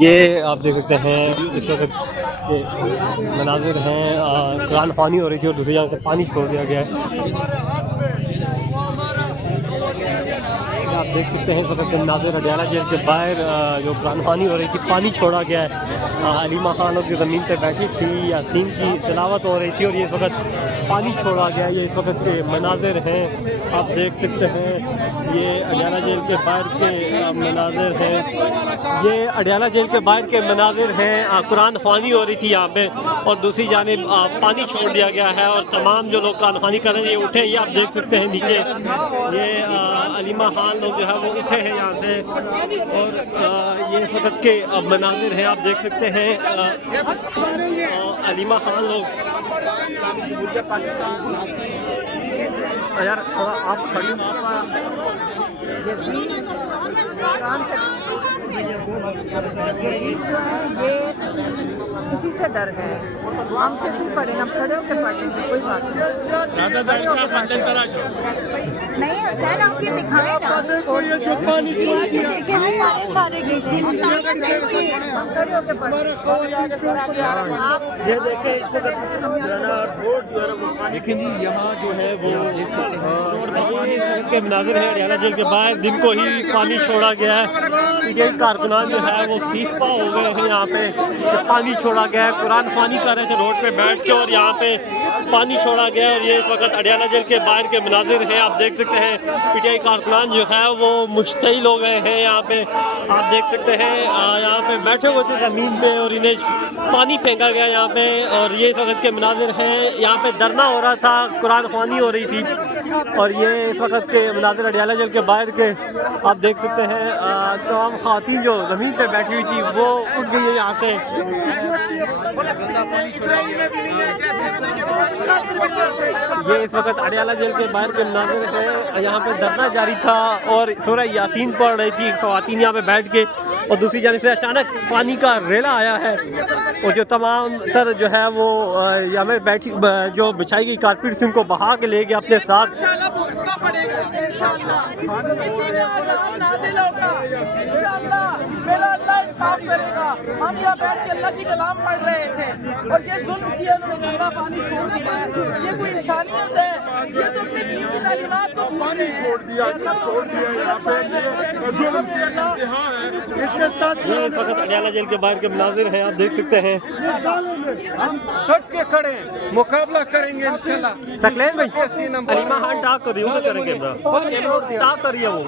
ये आप देख सकते हैं इस वक्त ये मनाजिर हैं। कुरान ख़वानी हो रही थी और दूसरी जगह से पानी छोड़ दिया गया है। आप देख सकते हैं इस वक्त नाज़िर अडयाला जेल के बाहर जो कुरान ख़वानी हो रही थी, पानी छोड़ा गया है। अलीमा खान लोग जो ज़मीन पर बैठी थी, यासीन की तिलावत हो रही थी और ये इस वक्त पानी छोड़ा गया। ये इस वक्त के मनाजिर हैं, आप देख सकते हैं। ये अडयाला जेल के बाहर के मनाजिर हैं। ये अडयाला जेल के बाहर के मनाजिर हैं। कुरान ख़वानी हो रही थी यहाँ पे और दूसरी जानिब पानी छोड़ दिया गया है और तमाम जो लोग कुरान ख़वानी कर रहे हैं ये उठे। ये आप देख सकते हैं नीचे ये अलीमा खान लोग जो है वो उठे हैं यहाँ से और ये इस वक्त के मनाजिर हैं, आप देख सकते हैं। अलीमा खान लोग यार आप खड़ी यजीद जो है ये किसी से डर गए। हम फिर भी पढ़े, हम खड़े होकर पढ़ेंगे, कोई बात नहीं। हुसैन आप ये दिखाएं ना, सारे देखें जी, यहाँ जो है वो के मनाजिर है अडयाला जेल के बाहर। दिन को ही पानी छोड़ा गया है। ये कारकुनान जो है वो सीखपा हो गए हैं यहाँ पे, पानी छोड़ा गया है। कुरान ख़वानी कर रहे थे रोड पे बैठ के और यहाँ पे पानी छोड़ा गया है। ये इस वक्त अडयाला जेल के बाहर के मनाजिर हैं, आप देख सकते हैं। पीटीआई कारकुनान जो है वो मुश्तइल हो गए हैं यहाँ पे, आप देख सकते हैं। यहाँ पे बैठे हुए थे ज़मीन पे और इन्हें पानी फेंका गया यहाँ पे। और ये इस वक्त के मनाजिर हैं, यहाँ पे धरना हो रहा था, कुरान ख़वानी हो रही थी और ये इस वक्त के मनाजिर अडयाला जेल के बाहर के आप देख सकते हैं। तमाम ख़वातीन जो ज़मीन पे बैठी हुई थी वो उठ गई है यहाँ से। ये इस वक्त अडयाला जेल के बाहर के मनाजिर है। यहाँ पे धरना जारी था और सूरह यासीन पढ़ रही थी ख़वातीन यहाँ पे बैठ के और दूसरी जानिब से अचानक पानी का रेला आया है और जो तमाम तर जो है वो यहाँ पे बैठी जो बिछाई गई कारपेट थी उनको बहा के ले गया अपने साथ। मेरा अल्लाह इंसाफ करेगा। हम यहाँ बैठ के अल्लाह की कलाम पढ़ रहे थे और ये जुल्म किया, उन्होंने गंदा पानी छोड़ दिया है। ये कोई इंसानियत है? ये तो अपने दीन की तालीमात को पानी छोड़ दिया यहाँ पे। इसके साथ ये इस वक्त अडयाला जेल के बाहर के मनाजिर हैं, आप देख सकते हैं। हम डट के खड़े हैं, मुकाबला करेंगे इंशाल्लाह। सकलैन भाई अलीमा खान टाक कर रही हूँ करेंगे टाक कर रही है वो।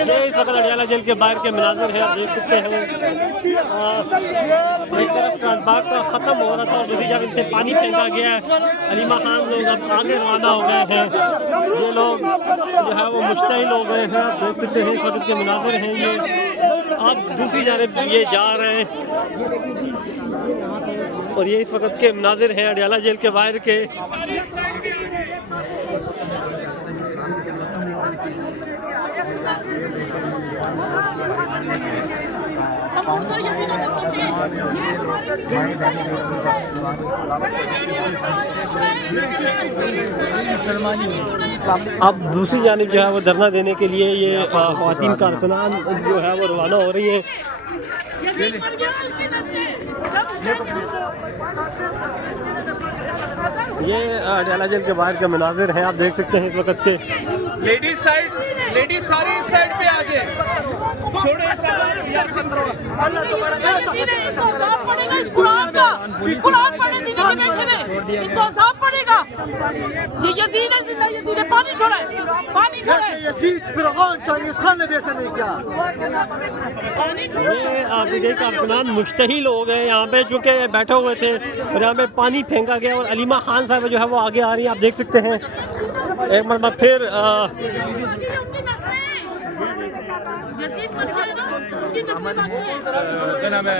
ये इस वक्त अडयाला जेल के बाहर के मनाजिर हैं, आप देख सकते हैं। एक तरफ ट्रांसबाग का ख़त्म हो रहा था और दूसरी जगह इनसे पानी फेंका गया है। अलीमा खान लोग अब आगे रवाना हो गए हैं। ये लोग जो है वो मुश्तइल हो गए हैं, आप देख सकते हैं। इस वक्त के मनाजिर हैं ये, अब दूसरी जानिब ये जा रहे हैं और ये इस वक्त के मनाजिर हैं अडयाला जेल के बाहर के। अब दूसरी जानिब जो है वो धरना देने के लिए ये ख़वातीन कारकुनान जो है वो रवाना हो रही हैं। ये अडयाला जेल के बाहर के मनाजिर हैं, आप देख सकते हैं। इस वक्त के लेडीज सारी इस साइड पे आ जाए, छोड़ो कुरान पढ़े दीदी के बैठे में इनको साफ पड़ेगा। ये यजीद है, जिंदा यजीद है, पानी छोड़ा है, पानी छोड़ा है। यजीद फिरौन चंगिस खान ने भी ऐसा नहीं किया। ये आपके कारकुनान मुश्तहिल हो गए यहाँ पे, चूँकि बैठे हुए थे और यहाँ पे पानी फेंका गया और अलीमा खान साहब जो है वो आगे आ रही है, आप देख सकते हैं। एक मरतबा फिर क्या नाम है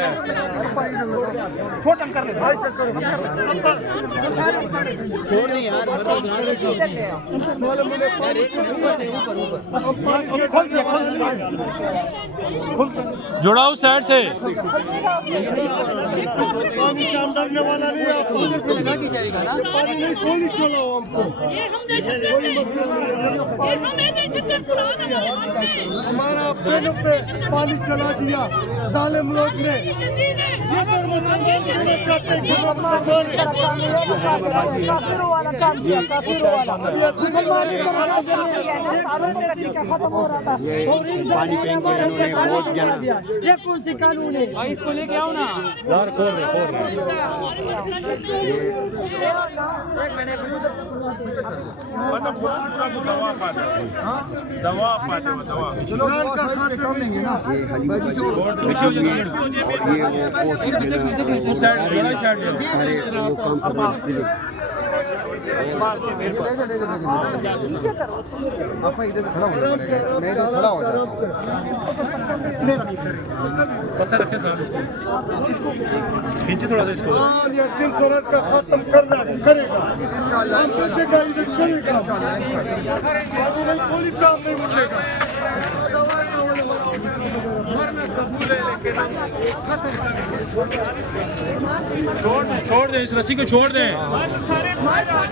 जोड़ा उस साइड से पानी से हम डरने वाला नहीं है आपको पानी नहीं कोई नहीं चलाओ हमको हमारा पेड़ों पे पानी चला दिया जालिम लोग ने ये चाहते हैं पानी फेंक के इन्होंने बहुत जना ये कौन सी कानून है? इसको लेके आओ ना पत्थर रखे साहब इसको खींचे थोड़ा सा इसको यासीन कुरान का खत्म करना करेगा हम देगा इधर करेगा कोई काम नहीं मिलेगा छोड़ दे इस रस्सी को छोड़ दे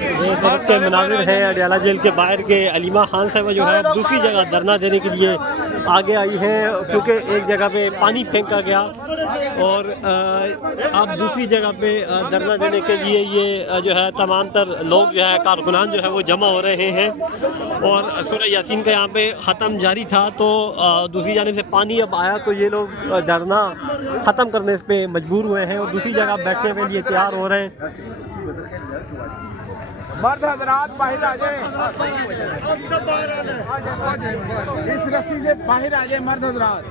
ये वक्त के मनाजिर हैं अडियाला जेल के बाहर के। अलीमा खान साहब जो है दूसरी जगह धरना देने के लिए आगे आई है क्योंकि एक जगह पे पानी फेंका गया और अब दूसरी जगह पे धरना देने के लिए ये जो है तमाम तर लोग जो है कारकुनान जो है वो जमा हो रहे हैं और सूरह यासीन का यहाँ पे ख़त्म जारी था तो दूसरी जानिब से पानी अब आया तो ये लोग धरना ख़त्म करने पे मजबूर हुए हैं और दूसरी जगह बैठने के लिए तैयार हो रहे हैं। मर्द हजरात बाहर आ जाए, इस रस्सी से बाहर आ जाए मर्द हजरात,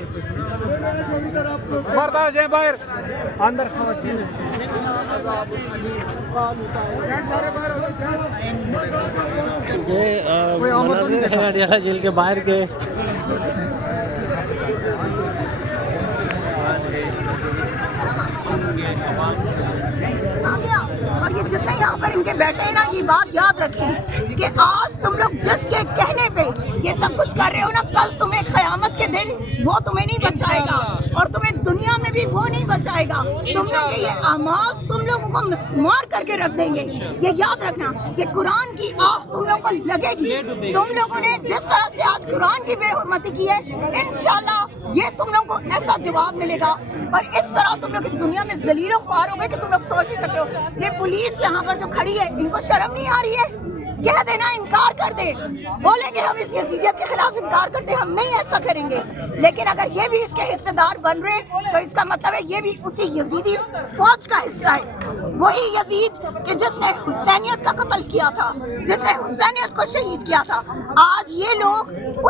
मर्द आ जाए बाहर, अंदर ये मनाजिर हैं अडियाला जेल के बाहर के। और ये जितने यहाँ पर इनके बैठे हैं ना, ये बात याद रखें कि आज तुम लोग जिसके कहने पे ये सब कुछ कर रहे हो ना, कल तुम्हें क़यामत के दिन वो तुम्हें नहीं बचाएगा और तुम्हें दुनिया में भी वो नहीं बचाएगा। तुम लोग के ये अमाल तुम लोगों को मिसमार करके रख देंगे, ये याद रखना। ये कुरान की आह तुम लोगों को लगेगी। तुम लोगों ने जिस तरह से आज कुरान की बेहुरमती की है, इंशाल्लाह ये तुम लोगों को ऐसा जवाब मिलेगा और इस तरह तुम लोग की दुनिया में जलीलो ख्वार हो गए कि तुम लोग सोच ही सकते हो। ये पुलिस यहाँ पर जो खड़ी है, इनको शर्म नहीं आ रही है? कह देना, इनकार कर दे, बोलेंगे हम इस यजीदियत के खिलाफ इनकार करते, हम नहीं ऐसा करेंगे। लेकिन अगर ये भी इसके हिस्सेदार बन रहे तो इसका मतलब है ये भी उसी यजीदी फौज का हिस्सा है, वही यजीद कि जिसने हुसैनियत का कत्ल किया था, जिसने हुसैनियत को शहीद किया था। आज ये लोग उस